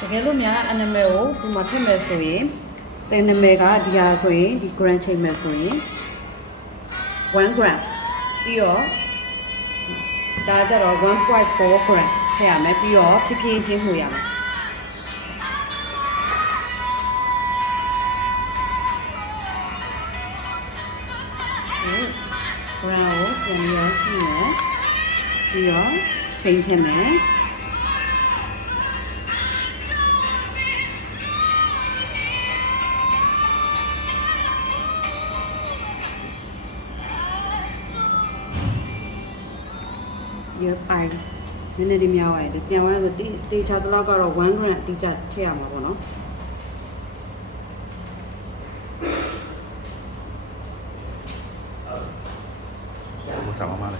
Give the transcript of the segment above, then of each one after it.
တကယ်လို့များအနမဲကိုဒီမှာထည့်မယ်ဆိုရင်တဲ့နမဲကဒီဟာဆိုရင်ဒီ gram ချိန်မယ်ဆိုရင်1 gram ပြီးတော့ဒါကြတော့ 1.4 gram ထည့်ရမယ်ပြီးတော့ဖြည်းဖြည်းချင်းမှုရမယ်gram ကိုပြန်ပြီးတော့ကြည့်မယ်ပြီးတော့ချိန်ထည့်မယ်ရပိုင်နည်းနည်းလေးများပါတယ်ပြန်သွားလို့တေချာတလောက်ကတော့1 gram အတိအကျထည့်ရမှာပေါ့နော်我想妈妈嘞。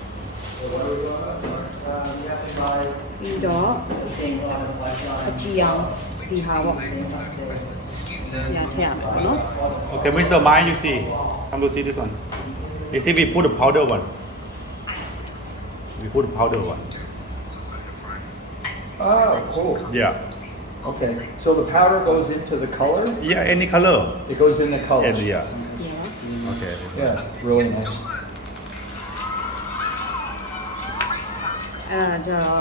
ပြီးတော့အကြည့်အောင်ဒီဟာပေါ့ညာထည့်ရမှာပေါ့နော် Okay, Mr. Mai, you see. Come to see this one. You see, we put the powder one. We put the powder one. Oh, cool. Yeah. Okay, so the powder goes into the color? Yeah, any color. It goes in the color? And yeah. yeah Okay. Yeah, really nice. အဲ့ဒါကျတော့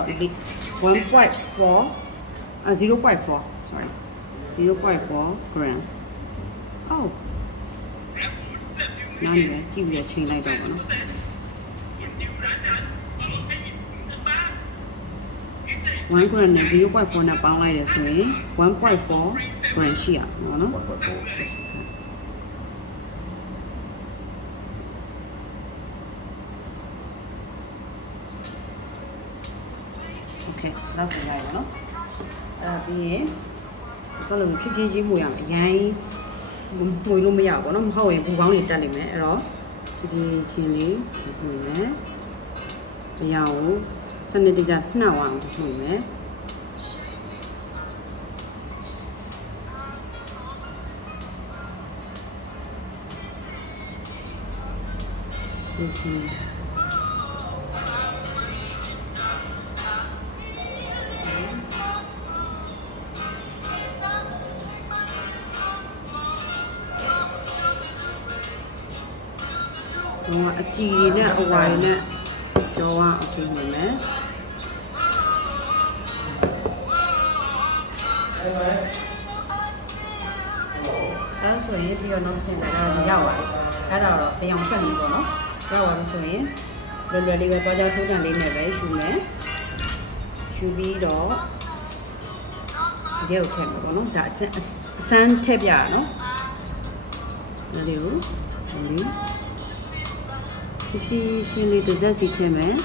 1.4 0.4 sorry 0.4 gram အော်နားနေလဲကြည့်ပြီးတော့ချိန်လိုက်တော့ပါနော်1 gram နဲ့ 0.4 နဲ့ပေါင်းလိုက်တယ်ဆိုရင်1.4 gram ရှိရမှာနော် Okay နောက်ဆက်လိုက်ပါနော်အဲ့ဒါပြီးရင်ဆက်လို့ဖြည်းဖြည်းချင်းမှုရမယ်အရင်မှုလို့မရဘူးပေါ့နော်မဟုတ်ရင်ဘူကောင်းတွေတက်နေမယ်အဲ့တော့ဖြည်းဖြည်းချင်းလေးမှုမယ်အရာကိုစနစ်တကျနှောက်အောင်မှုမယ်ဒီချင်းတော့အကြည်နဲ့အဝိုင်နဲ့ကျော်အောင်အထင်းနေမယ်အဲ့ဆိုရင်ပြီးတော့နောက်ဆင့်လာတာရောက်ပါအဲ့ဒါတော့ပြောင်းဆက်နေပေါ့နော်ရောက်ပါလို့ဆိုရင်လွယ်လွယ်လေးပဲပွားကြထိုးကြံလေးနဲ့ပဲယူမယ်ယူပြီးတော့ဒီရုပ်ထည့်မှာပေါ့နော်ဒါအစမ်းထည့်ပြရနော်ဒါလေးကိုဒီဖြည်းဖြည်းချင်းလေးတစ်စက်စီထည့်မယ်